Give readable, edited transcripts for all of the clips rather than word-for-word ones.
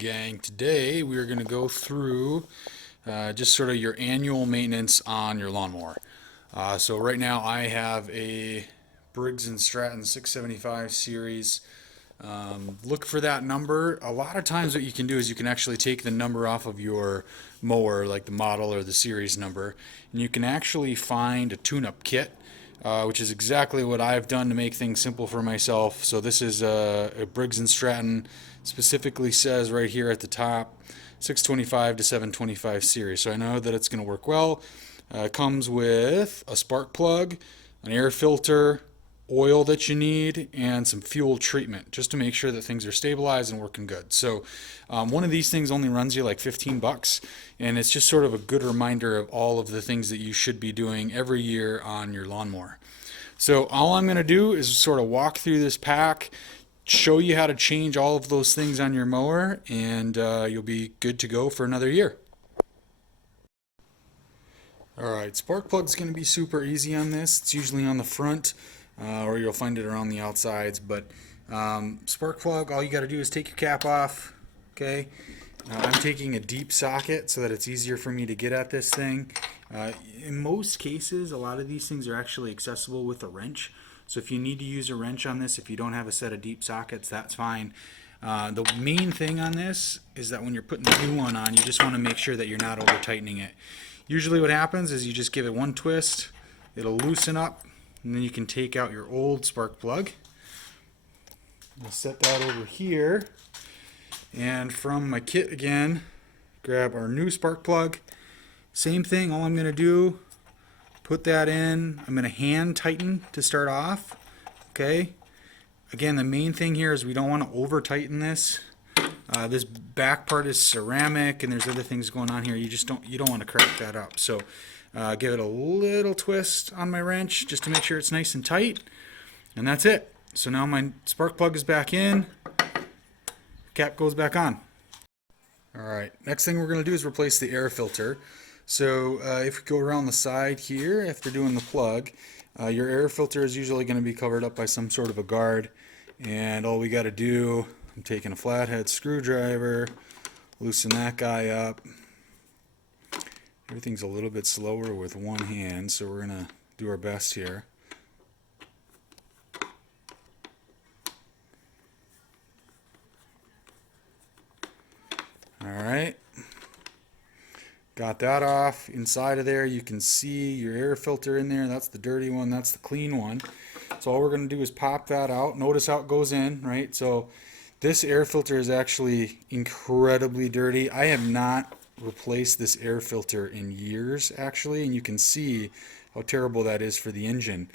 gang, today we're going to go through just sort of your annual maintenance on your lawnmower. So right now I have a Briggs & Stratton 675 series. Look for that number. A lot of times what you can do is you can actually take the number off of your mower, like the model or the series number, and you can actually find a tune-up kit, which is exactly what I've done to make things simple for myself. So this is a Briggs & Stratton, specifically says right here at the top 625 to 725 series. So I know that it's going to work well. It comes with a spark plug, an air filter, oil that you need, and some fuel treatment just to make sure that things are stabilized and working good. So one of these things only runs you like 15 bucks, and it's just sort of a good reminder of all of the things that you should be doing every year on your lawnmower. So all I'm going to do is sort of walk through this pack, show you how to change all of those things on your mower, and you'll be good to go for another year. Alright, spark plug's going to be super easy on this. It's usually on the front, or you'll find it around the outsides, but spark plug, all you got to do is take your cap off. Okay, I'm taking a deep socket so that it's easier for me to get at this thing. In most cases, a lot of these things are actually accessible with a wrench, so if you need to use a wrench on this, if you don't have a set of deep sockets, that's fine. The main thing on this is that when you're putting the new one on, you just want to make sure that you're not over tightening it. Usually what happens is you just give it one twist, it'll loosen up, and then you can take out your old spark plug. I'll set that over here, and from my kit again, grab our new spark plug. Same thing, all I'm going to do, put that in. I'm going to hand tighten to start off. Okay. Again, the main thing here is we don't want to over tighten this. This back part is ceramic, and there's other things going on here. You don't want to crack that up. So give it a little twist on my wrench just to make sure it's nice and tight, and that's it. So now my spark plug is back in, cap goes back on. Alright, next thing we're going to do is replace the air filter. So if we go around the side here after doing the plug, your air filter is usually going to be covered up by some sort of a guard, and all we got to do, I'm taking a flathead screwdriver, loosen that guy up. Everything's a little bit slower with one hand, so we're going to do our best here. Alright, got that off. Inside of there you can see your air filter in there. That's the dirty one, that's the clean one. So all we're going to do is pop that out. Notice how it goes in, right? So this air filter is actually incredibly dirty. I have not replaced this air filter in years, actually, and you can see how terrible that is for the engine.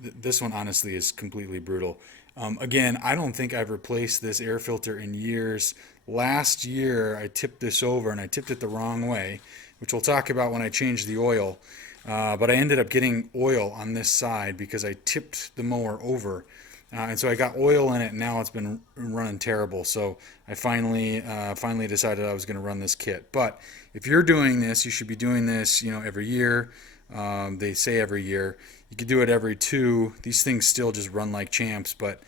This one honestly is completely brutal. Again, I don't think I've replaced this air filter in years. Last year I tipped this over, and I tipped it the wrong way, which we'll talk about when I change the oil. But I ended up getting oil on this side because I tipped the mower over. And so I got oil in it, and now it's been running terrible. So I finally decided I was going to run this kit. But if you're doing this, you should be doing this, every year. They say every year. You could do it every two. These things still just run like champs, but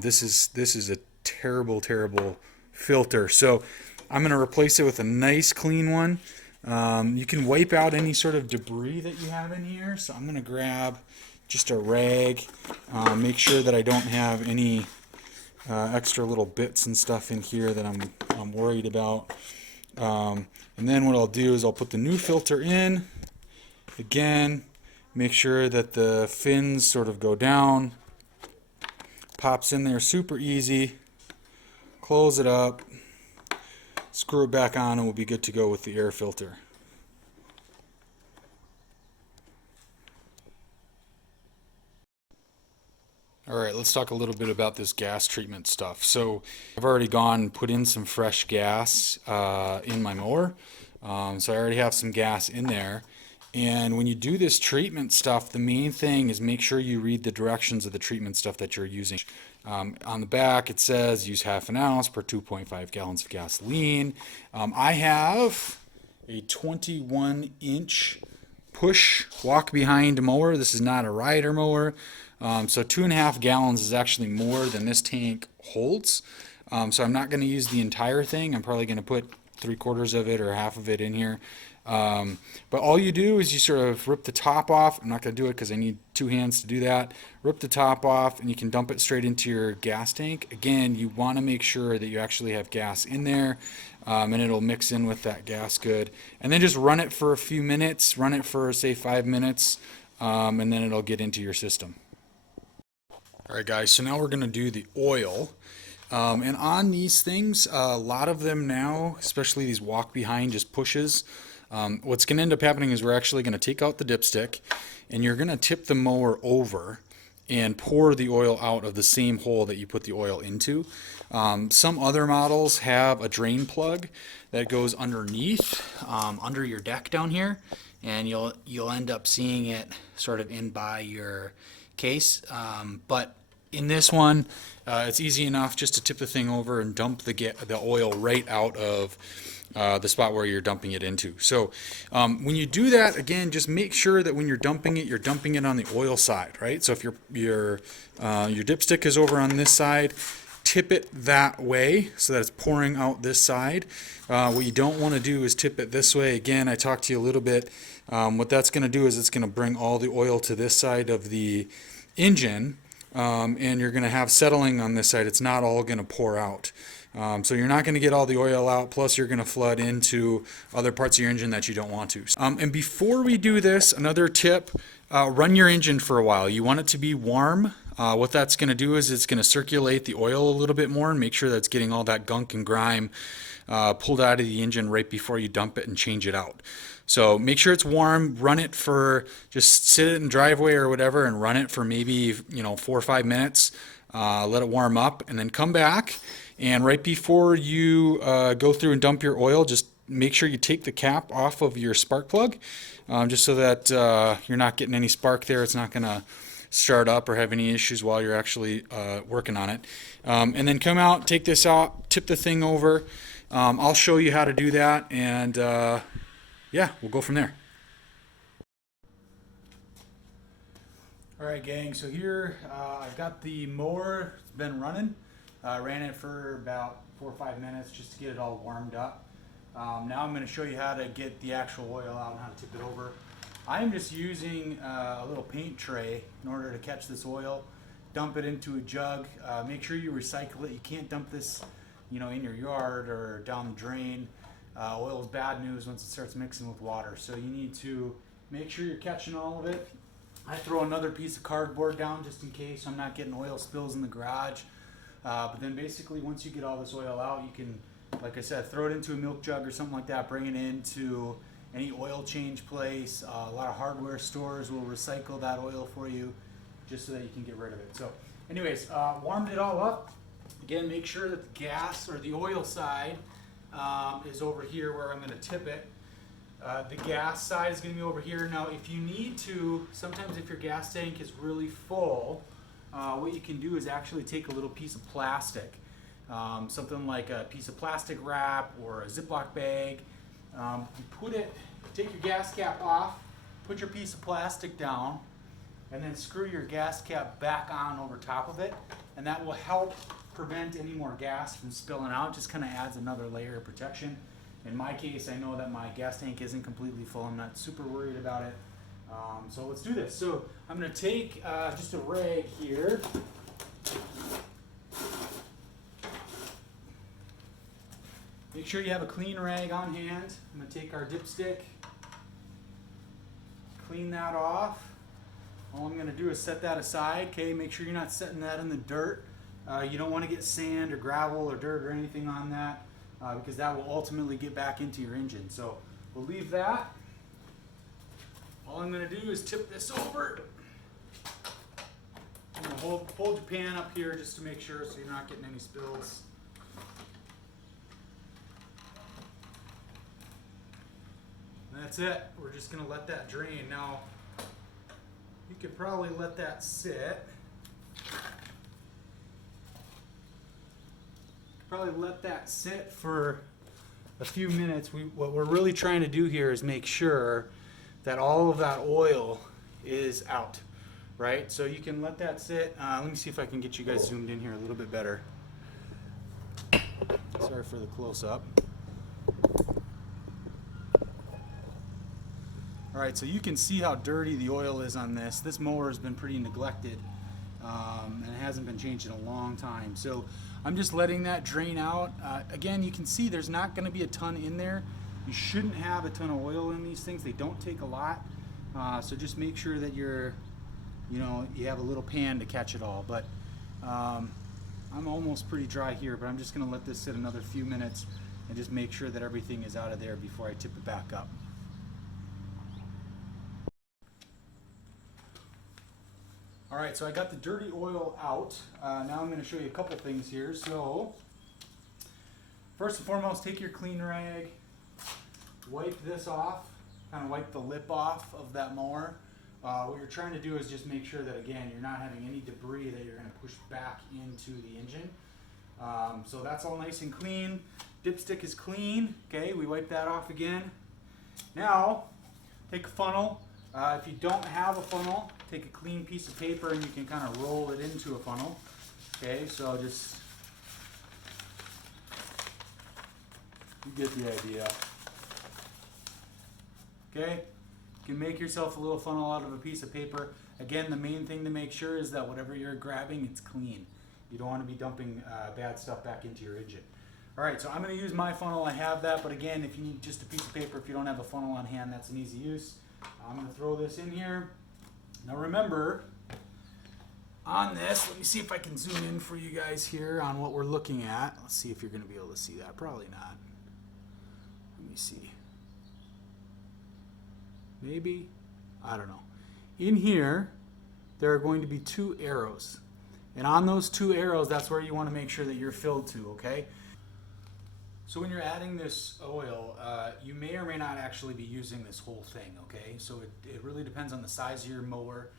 this is a terrible, terrible filter. So I'm going to replace it with a nice clean one. You can wipe out any sort of debris that you have in here. So I'm going to grab just a rag, make sure that I don't have any extra little bits and stuff in here that I'm worried about. And then what I'll do is I'll put the new filter in. Again, make sure that the fins sort of go down. Pops in there super easy. Close it up. Screw it back on, and we'll be good to go with the air filter. Alright, let's talk a little bit about this gas treatment stuff. So I've already gone and put in some fresh gas in my mower. So I already have some gas in there. And when you do this treatment stuff, the main thing is make sure you read the directions of the treatment stuff that you're using. On the back it says use half an ounce per 2.5 gallons of gasoline. I have a 21-inch push walk behind mower. This is not a rider mower. So 2.5 gallons is actually more than this tank holds. So I'm not going to use the entire thing. I'm probably going to put 3/4 of it or half of it in here. But all you do is you sort of rip the top off. I'm not going to do it because I need 2 hands to do that. Rip the top off and you can dump it straight into your gas tank. Again, you want to make sure that you actually have gas in there, and it'll mix in with that gas good. And then just run it for a few minutes, run it for say 5 minutes, and then it'll get into your system. All right guys, so now we're going to do the oil. And on these things, a lot of them now, especially these walk behind just pushes, what's going to end up happening is we're actually going to take out the dipstick and you're going to tip the mower over and pour the oil out of the same hole that you put the oil into. Some other models have a drain plug that goes underneath, under your deck down here, and you'll end up seeing it sort of in by your case. But in this one, it's easy enough just to tip the thing over and dump the oil right out of the spot where you're dumping it into. So when you do that, again, just make sure that when you're dumping it on the oil side, right? So if your dipstick is over on this side, tip it that way so that it's pouring out this side. What you don't want to do is tip it this way. Again, I talked to you a little bit. What that's going to do is it's going to bring all the oil to this side of the engine. And you're going to have settling on this side. It's not all going to pour out. So you're not going to get all the oil out, plus you're going to flood into other parts of your engine that you don't want to. And before we do this, another tip, run your engine for a while. You want it to be warm. What that's going to do is it's going to circulate the oil a little bit more and make sure that it's getting all that gunk and grime pulled out of the engine right before you dump it and change it out. So make sure it's warm, run it for, just sit it in the driveway or whatever and run it for maybe 4 or 5 minutes, let it warm up, and then come back, and right before you go through and dump your oil, just make sure you take the cap off of your spark plug, just so that you're not getting any spark there. It's not going to start up or have any issues while you're actually working on it. And then come out, take this out, tip the thing over. I'll show you how to do that, and yeah, we'll go from there. All right, gang, so here I've got the mower. It's been running. I ran it for about 4 or 5 minutes just to get it all warmed up. Now I'm going to show you how to get the actual oil out and how to tip it over. I am just using a little paint tray in order to catch this oil. Dump it into a jug. Make sure you recycle it. You can't dump this, in your yard or down the drain. Oil is bad news once it starts mixing with water, so you need to make sure you're catching all of it. I throw another piece of cardboard down just in case I'm not getting oil spills in the garage. But then basically once you get all this oil out, you can, like I said, throw it into a milk jug or something like that, bring it into any oil change place. A lot of hardware stores will recycle that oil for you just so that you can get rid of it. So anyways, warmed it all up. Again, make sure that the gas or the oil side is over here where I'm going to tip it. The gas side is going to be over here. Now if you need to, sometimes if your gas tank is really full, what you can do is actually take a little piece of plastic, something like a piece of plastic wrap or a Ziploc bag. You take your gas cap off, put your piece of plastic down, and then screw your gas cap back on over top of it, and that will help prevent any more gas from spilling out. Just kind of adds another layer of protection. In my case, I know that my gas tank isn't completely full. I'm not super worried about it. So let's do this. So I'm going to take just a rag here. Make sure you have a clean rag on hand. I'm going to take our dipstick, clean that off. All I'm going to do is set that aside. Okay, make sure you're not setting that in the dirt. You don't want to get sand or gravel or dirt or anything on that, because that will ultimately get back into your engine. So we'll leave that. All I'm going to do is tip this over. I'm going to hold your pan up here just to make sure so you're not getting any spills. And that's it. We're just going to let that drain. Now, you could probably let that sit. Probably let that sit for a few minutes. What we're really trying to do here is make sure that all of that oil is out, right? So you can let that sit. Let me see if I can get you guys zoomed in here a little bit better. Sorry for the close-up. All right, so you can see how dirty the oil is on this. This mower has been pretty neglected, and it hasn't been changed in a long time. So I'm just letting that drain out. Again, you can see there's not going to be a ton in there. You shouldn't have a ton of oil in these things. They don't take a lot. So just make sure that you have a little pan to catch it all. But I'm almost pretty dry here, but I'm just going to let this sit another few minutes and just make sure that everything is out of there before I tip it back up. All right, so I got the dirty oil out. Now I'm going to show you a couple things here. So first and foremost, take your clean rag, wipe this off, kind of wipe the lip off of that mower. What you're trying to do is just make sure that, again, you're not having any debris that you're going to push back into the engine. So that's all nice and clean. Dipstick is clean. Okay, we wipe that off again. Now, take a funnel. If you don't have a funnel, take a clean piece of paper and you can kind of roll it into a funnel. Okay, so just, you get the idea. Okay, you can make yourself a little funnel out of a piece of paper. Again, the main thing to make sure is that whatever you're grabbing, it's clean. You don't want to be dumping bad stuff back into your engine. All right, so I'm going to use my funnel. I have that, but again, if you need just a piece of paper, if you don't have a funnel on hand, that's an easy use. I'm going to throw this in here. Now remember, on this, let me see if I can zoom in for you guys here on what we're looking at. Let's see if you're going to be able to see that. Probably not. Let me see. Maybe. I don't know. In here, there are going to be 2 arrows. And on those 2 arrows, that's where you want to make sure that you're filled to, okay? So when you're adding this oil, you may or may not actually be using this whole thing, okay? So it really depends on the size of your mower.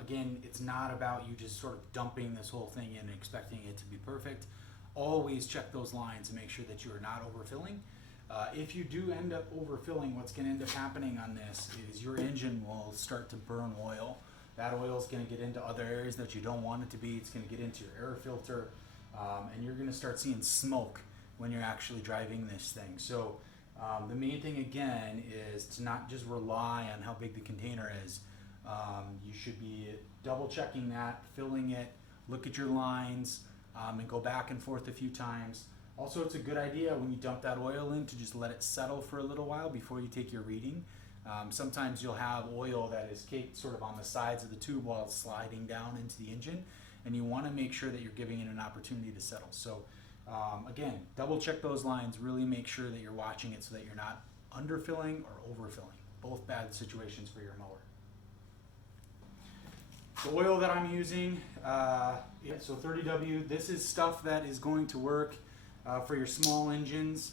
Again, it's not about you just sort of dumping this whole thing in and expecting it to be perfect. Always check those lines and make sure that you are not overfilling. If you do end up overfilling, what's going to end up happening on this is your engine will start to burn oil. That oil is going to get into other areas that you don't want it to be. It's going to get into your air filter, and you're going to start seeing smoke when you're actually driving this thing. So the main thing again is to not just rely on how big the container is. You should be double checking that, filling it, look at your lines, and go back and forth a few times. Also, it's a good idea when you dump that oil in to just let it settle for a little while before you take your reading. Sometimes you'll have oil that is caked sort of on the sides of the tube while it's sliding down into the engine, and you want to make sure that you're giving it an opportunity to settle. So again, double check those lines, really make sure that you're watching it so that you're not underfilling or overfilling. Both bad situations for your mower. The oil that I'm using, so 30W, this is stuff that is going to work for your small engines,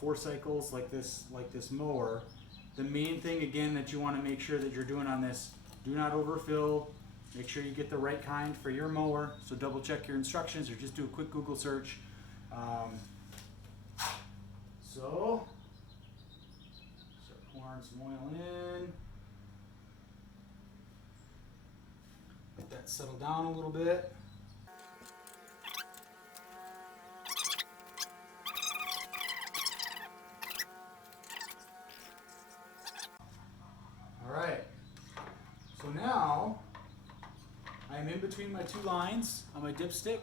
4 cycles like this mower. The main thing again that you want to make sure that you're doing on this, do not overfill. Make sure you get the right kind for your mower. So double check your instructions or just do a quick Google search. So start pouring some oil in. Let that settle down a little bit. All right. So now I'm in between my 2 lines on my dipstick,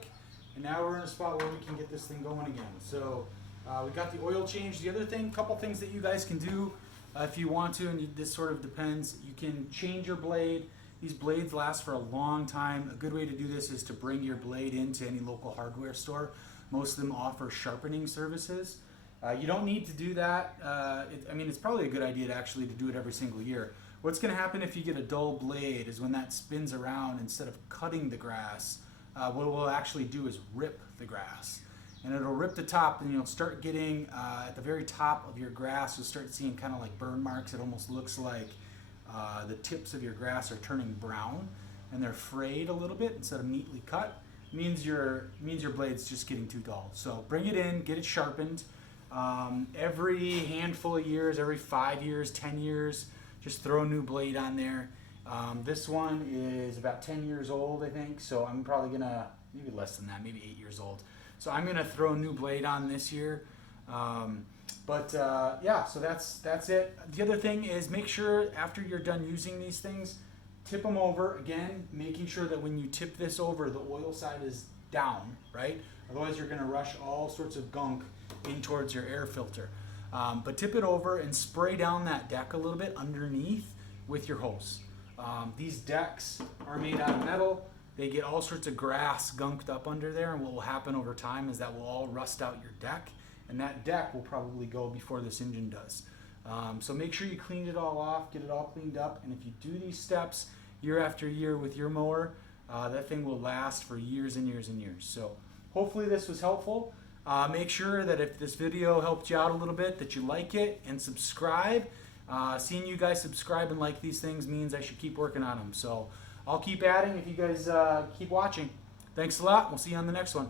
and now we're in a spot where we can get this thing going again. So we got the oil change. The other thing, couple things that you guys can do if you want to, and this sort of depends, you can change your blade. These blades last for a long time. A good way to do this is to bring your blade into any local hardware store. Most of them offer sharpening services. You don't need to do that. I mean, it's probably a good idea to actually do it every single year. What's going to happen if you get a dull blade is when that spins around, instead of cutting the grass, what it will actually do is rip the grass. And it'll rip the top, and you'll start getting, at the very top of your grass, you'll start seeing kind of like burn marks. It almost looks like the tips of your grass are turning brown, and they're frayed a little bit instead of neatly cut. It means your blade's just getting too dull. So bring it in, get it sharpened. Every handful of years, every 5 years, 10 years, just throw a new blade on there. This one is about 10 years old, I think, so I'm probably gonna, maybe less than that, maybe 8 years old. So I'm going to throw a new blade on this year. Yeah, so that's it. The other thing is make sure after you're done using these things, tip them over again, making sure that when you tip this over, the oil side is down, right? Otherwise, you're going to rush all sorts of gunk in towards your air filter. But tip it over and spray down that deck a little bit underneath with your hose. These decks are made out of metal. They get all sorts of grass gunked up under there, and what will happen over time is that will all rust out your deck, and that deck will probably go before this engine does. So make sure you clean it all off, get it all cleaned up, and if you do these steps year after year with your mower, that thing will last for years and years and years. So hopefully this was helpful. Make sure that if this video helped you out a little bit, that you like it and subscribe. Seeing you guys subscribe and like these things means I should keep working on them. So I'll keep adding if you guys keep watching. Thanks a lot. We'll see you on the next one.